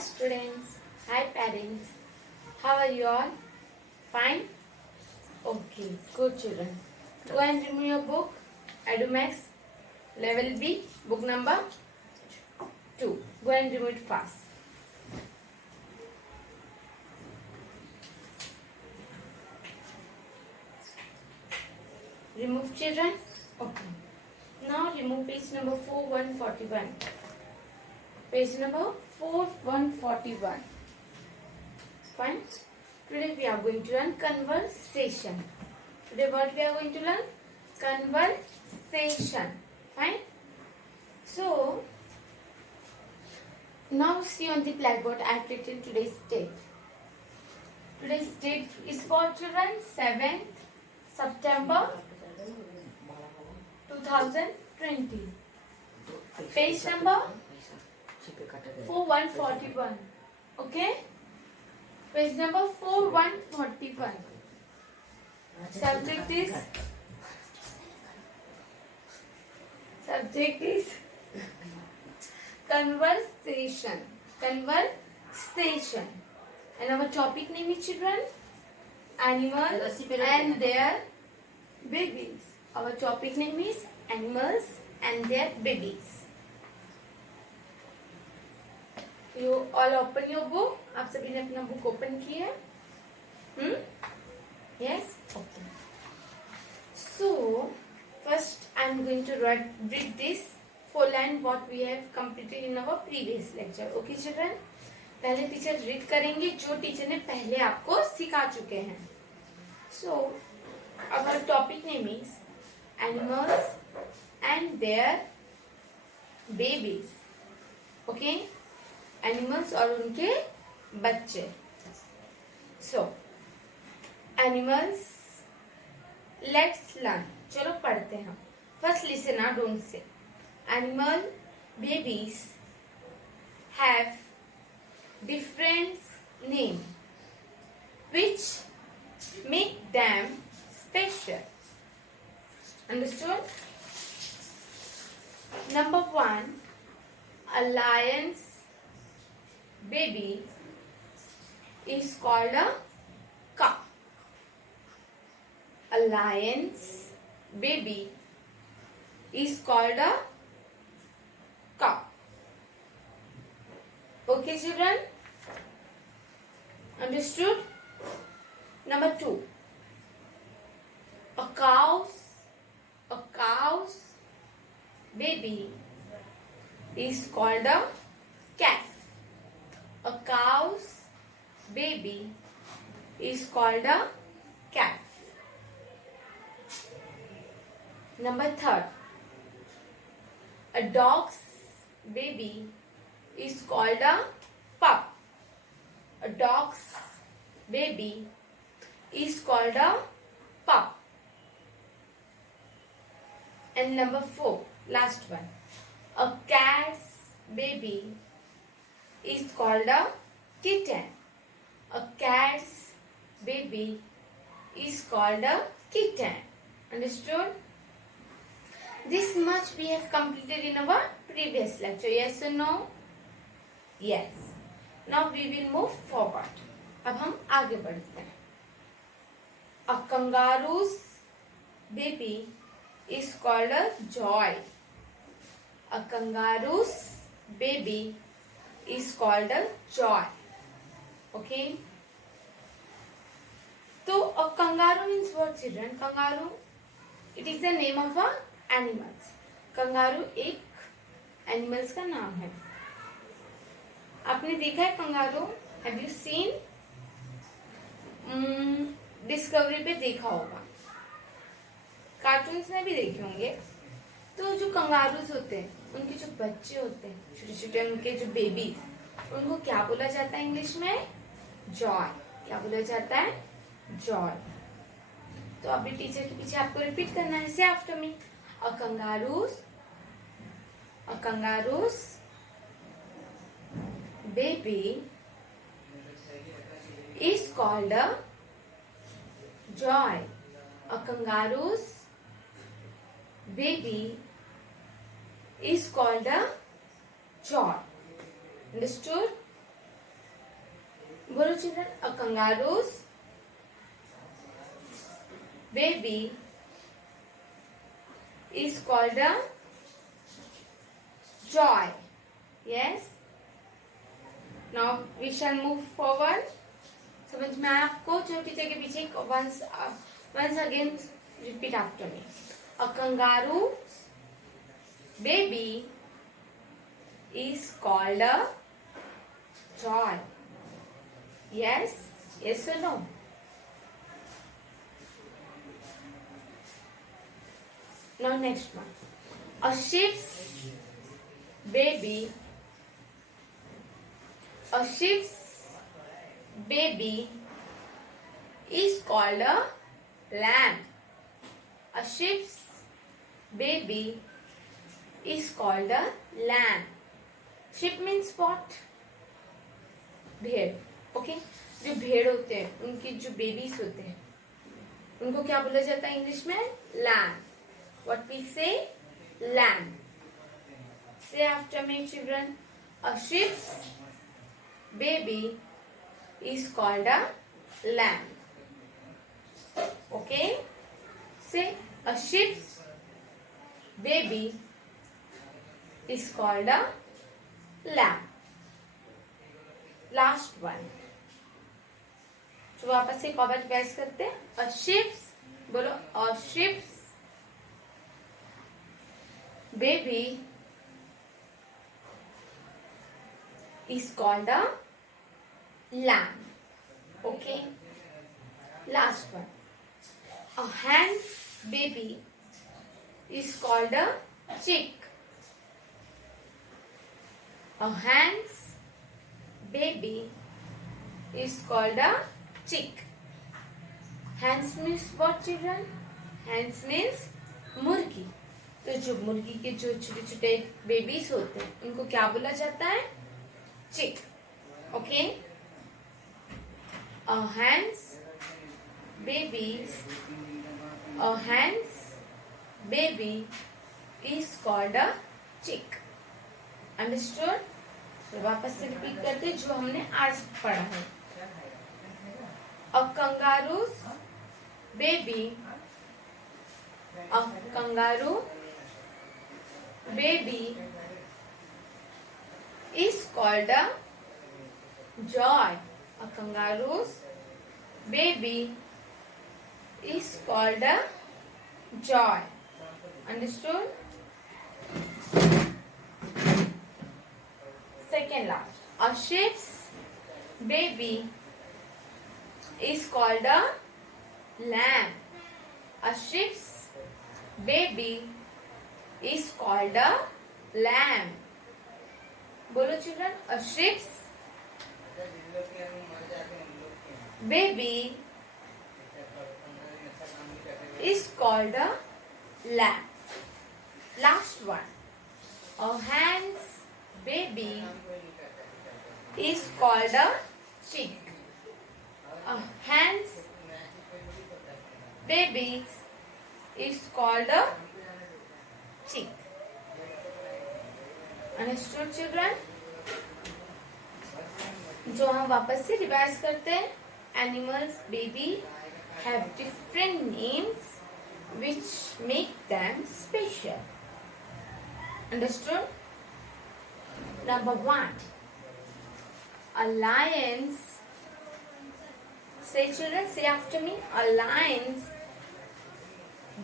students. Hi parents. How are you all? Fine? Okay, good children. Go and remove your book. Edumax Level B, book number 2. Go and remove it fast. Remove children. Okay. Now remove page number 4141. Page number 4141. Fine. Today we are going to learn conversation. Today what we are going to learn? Conversation. Fine. So now see on the blackboard I have written today's date. Today's date is for children 7th September 2020. Page number 4141. Okay? Page number 4141. Subject is conversation. Conversation. And our topic name is children, animals and their babies. Our topic name is animals and their babies. You all open your book. आप सभी ने अपना book open किया है? Yes? Okay. So, first I am going to read this 4 line what we have completed in our previous lecture. Okay children? पहले teacher read करेंगे जो teacher ने पहले आपको सिखा चुके हैं. So, our topic name is animals and their babies. Okay? Animals और उनके बच्चे. So, animals. Let's learn. चलो पढ़ते हैं. First listen now, don't say. Animal babies have different names which make them special. Understood? Number 1, a lion's baby is called a cub. A lion's baby is called a cub. Okay children? Understood? Number 2, a cow's baby is called a calf. A cow's baby is called a calf. Number 3, a dog's baby is called a pup. A dog's baby is called a pup. And number 4, last one, a cat's baby is called a kitten. A cat's baby is called a kitten. Understood? This much we have completed in our previous lecture. Yes or no? Yes. Now we will move forward. अब हम आगे बढ़ते हैं. A kangaroo's baby is called a joy. A kangaroo's baby is called a joy. Okay? So a kangaroo means what children? Kangaroo, it is the name of a animals. Kangaroo एक animals का नाम है. आपने देखा है kangaroo? Have you seen? Discovery पे देखा होगा, कार्टून्स में भी देखे होंगे. तो जो कंगारूज होते हैं उनके जो बच्चे होते हैं छोटे छोटे, उनके जो बेबीज, उनको क्या बोला जाता है इंग्लिश में? जॉय. क्या बोला जाता है? जॉय. तो अभी टीचर के पीछे आपको रिपीट करना है. से after me. A kangaroo's baby is called a joy. A kangaroo's baby is called a joy. Understood? बोलो children, a kangaroo's baby is called a joy. Yes. Now we shall move forward. समझ में आया आपको? जो teacher के पीछे once again repeat after me. A kangaroo baby is called a joy. Yes. Yes or no? Now next one. A sheep's baby is called a lamb. A sheep's baby is called a lamb. Sheep means what? भेड़. Okay, जो भेड़ होते हैं उनकी जो babies होते हैं उनको क्या बोला जाता है इंग्लिश में? Lamb. What we say? Lamb. Say after me, children. A sheep's baby is called a lamb. Okay? Say, a sheep's baby is called a lamb. Last one. तो वापस से कॉबर रिवाइज करते हैं. A sheep's, बोलो, a sheep's baby is called a lamb. Okay. Last one. A hen's baby is called a chick. A hen's baby is called a chick. Hens means what, children? Hens means मुर्गी. तो जो मुर्गी के जो छोटे छोटे babies होते हैं उनको क्या बोला जाता है? चिक. Okay. A hen's baby is called a chick. Understood? तो वापस से रिपीट करते जो हमने आज पढ़ा है. A kangaroo baby is called a joy. A kangaroo's baby is called a joy. Understood? Second last. A sheep's baby is called a lamb. A sheep's baby is called a lamb. बोलो children. A sheep's baby is called a lamb. Last one. A hen's baby is called a chick. A hen's baby is called a chick. Understood, children? जो हम वापस से revise करते हैं. Animals baby have different names which make them special. Understood? Number 1. A lion's, say children, say after me. A lion's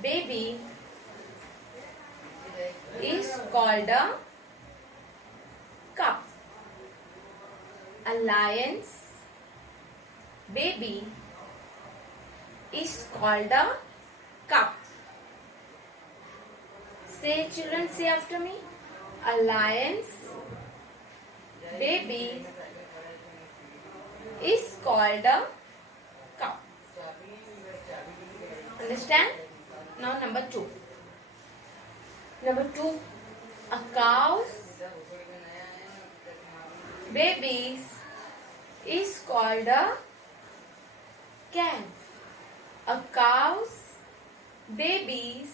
baby is called a cup. A lion's baby is called a cup. Say children, say after me. A lion's baby is called a cup. Understand? Now number 2. Number 2. A cow's baby is called a calf. A cow's baby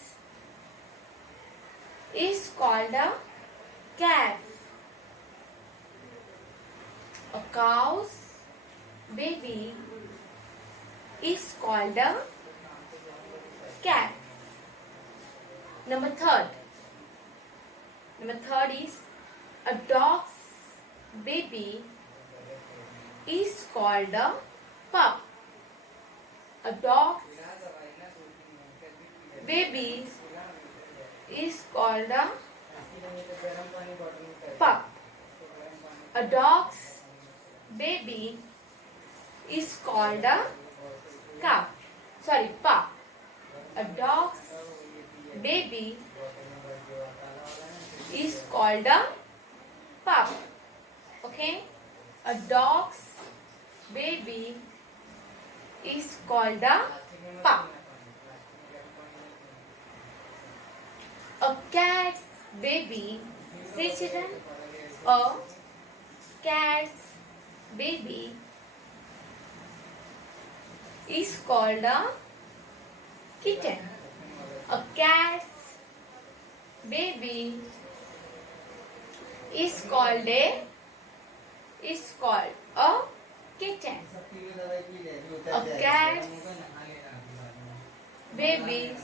is called a calf. A cow's baby is called a cat. Number third is a dog's baby is called a pup. A dog's baby is called a pup. A dog's baby is called a pup. A dog's baby is called a pup. Okay? A dog's baby is called a pup. A cat's baby, say children, a cat's baby is called a kitten. A cat's baby is called a kitten. A cat's baby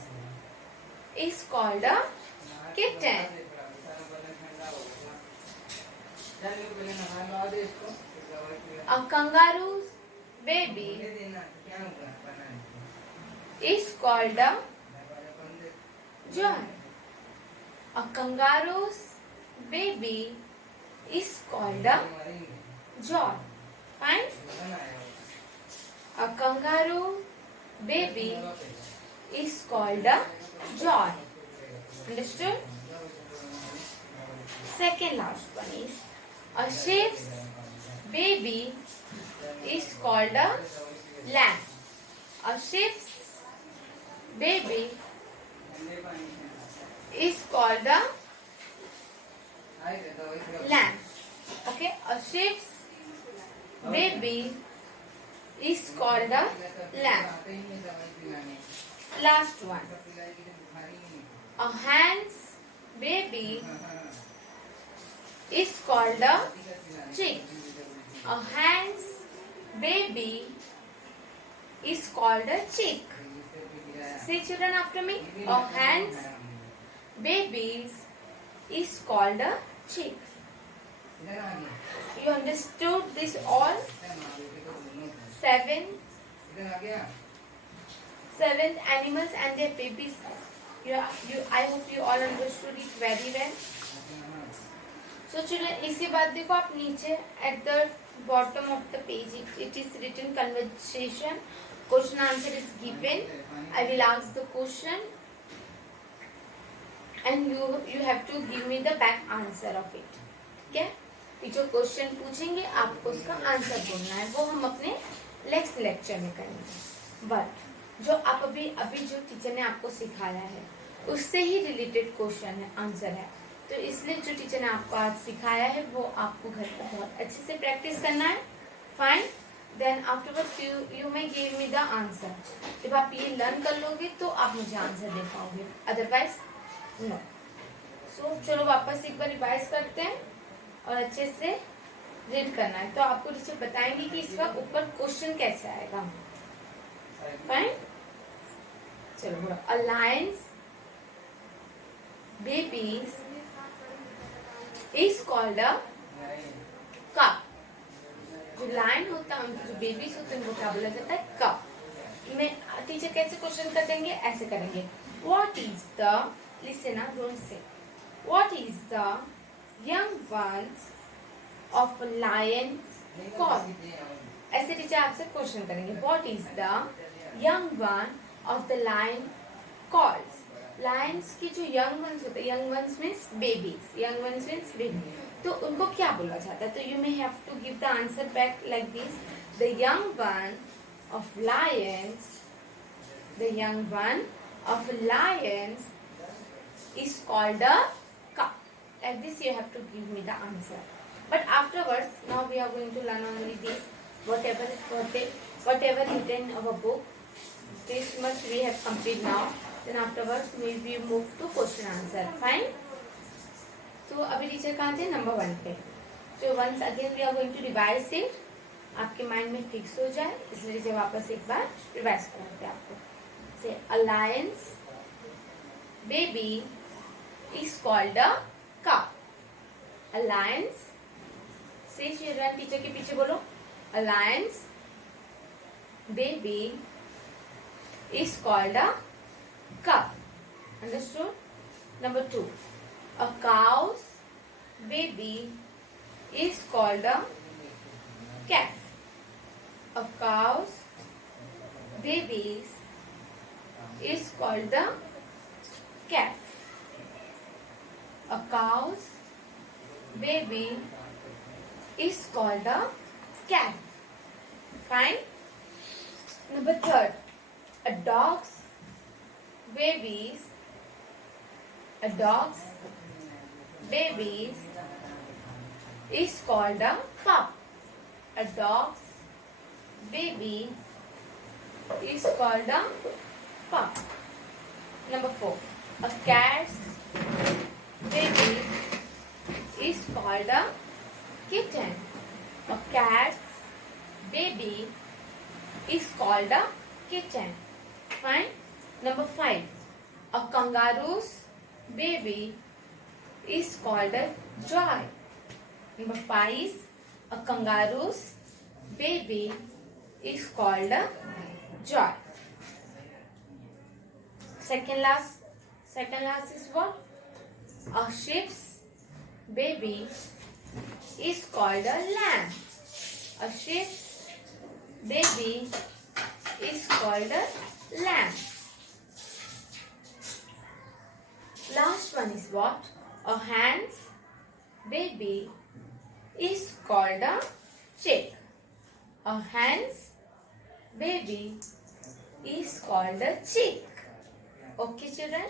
is called a kitten. A kangaroo's baby is called a joy. A kangaroo's baby is called a joy. Fine? A kangaroo baby is called a joy. Understood? Second last one is a sheep's baby is called a lamb. A sheep's baby is called a lamb. Okay, a sheep's baby is called a lamb. Last one. A hen's baby is called a chick. A hen's baby is called a chick. Say children after me. A hen's baby is called a chick. You understood this all? Seven animals and their babies. I hope you all understood it very well. So children, इसी बात देखो आप नीचे at the bottom of the page it is written conversation. Question answer is given. I will ask the question and you have to give me the back answer of it. ठीक है? Teacher question पूछेंगे, आपको उसका answer बोलना है. वो हम अपने नेक्स्ट लेक्चर में करेंगे. बट जो आप अभी जो टीचर ने आपको सिखाया है उससे ही रिलेटेड क्वेश्चन है, आंसर है. तो इसलिए जो टीचर ने आपको आज सिखाया है वो आपको घर पर बहुत अच्छे से प्रैक्टिस करना है. Fine. Then afterward you may give me the answer. जब आप ये लर्न कर लोगे तो आप मुझे आंसर दे पाओगे, अदरवाइज नो. सो चलो वापस एक बार रिवाइज करते हैं और अच्छे से रीड करना है. तो आपको टीचर बताएंगे कि इसका ऊपर क्वेश्चन कैसे आएगा. फाइन. चलो बोलो. A lion's babies is called a cub. जो लायन होता है उनके जो बेबीज होते हैं उनको क्या बोला जाता है? कप. में टीचर कैसे क्वेश्चन कर देंगे? ऐसे करेंगे. What is the, listen, don't say, what is the young ones of lions called? ऐसे टीचर आपसे क्वेश्चन करेंगे. What is the young one of the lion called? Lions की जो यंग वंस होते हैं, young ones means babies, young ones means baby, तो उनको क्या बोला जाता है? तो you may have to give the answer back like this. The young one of lions, the young one of Lions is called a cup. Like this you have to give me the answer. But afterwards, now we are going to learn only this. Whatever written in our book, this much we have complete now. Then afterwards we will move to question answer. Fine. तो अभी teacher कहाँ थे? Number 1 पे. So once again we are going to revise it. आपके mind में fix हो जाए, इसलिए जब वापस एक बार रिवाइज कराते हैं आपको। Say a lion's baby is called a cow. A lion's say children teacher के पीछे बोलो, a lion's baby is called a cow. Understood? Number 2, a cow's baby is called a calf. A cow's baby is called the calf. A cow's baby is called a calf. Fine. Number 3, a dog's babies is called a pup. A dog's baby is called a pup. Number 4, a cat's baby is called a kitten. A cat's baby is called a kitten. Fine. Number 5, a kangaroo's baby is called a joy. Number 5, a kangaroo's baby is called a joy. Second last is what? A sheep's baby is called a lamb. A sheep's baby is called a lamb. Last one is what? A hen's baby is called a chick. A hen's baby is called a chick. Okay, children?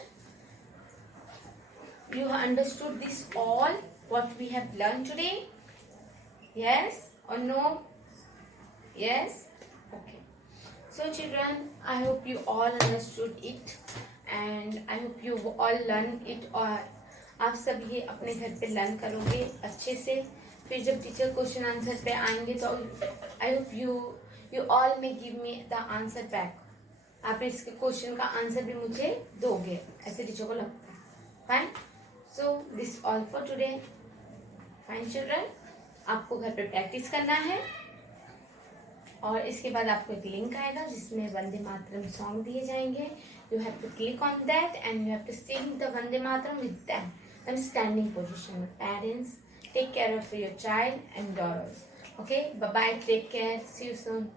You have understood this all what we have learned today? Yes or no? Yes? Okay. So children, I hope you all understood it and I hope you all learn it. और आप सब ये अपने घर पे learn करोगे अच्छे से। फिर जब टीचर क्वेश्चन आंसर पे आएंगे तो आई होप यू ऑल में give me the answer back. आप इसके क्वेश्चन का आंसर भी मुझे दोगे, ऐसे टीचर को लगता है। Fine. So this all for today. Fine children, आपको घर पे प्रैक्टिस करना है और इसके बाद आपको एक लिंक आएगा जिसमें वंदे मातरम सॉन्ग दिए जाएंगे। You have to click on that and you have to sing the Vande Mataram with them in standing position. Parents, take care of your child and daughters. Okay, bye bye, take care, see you soon.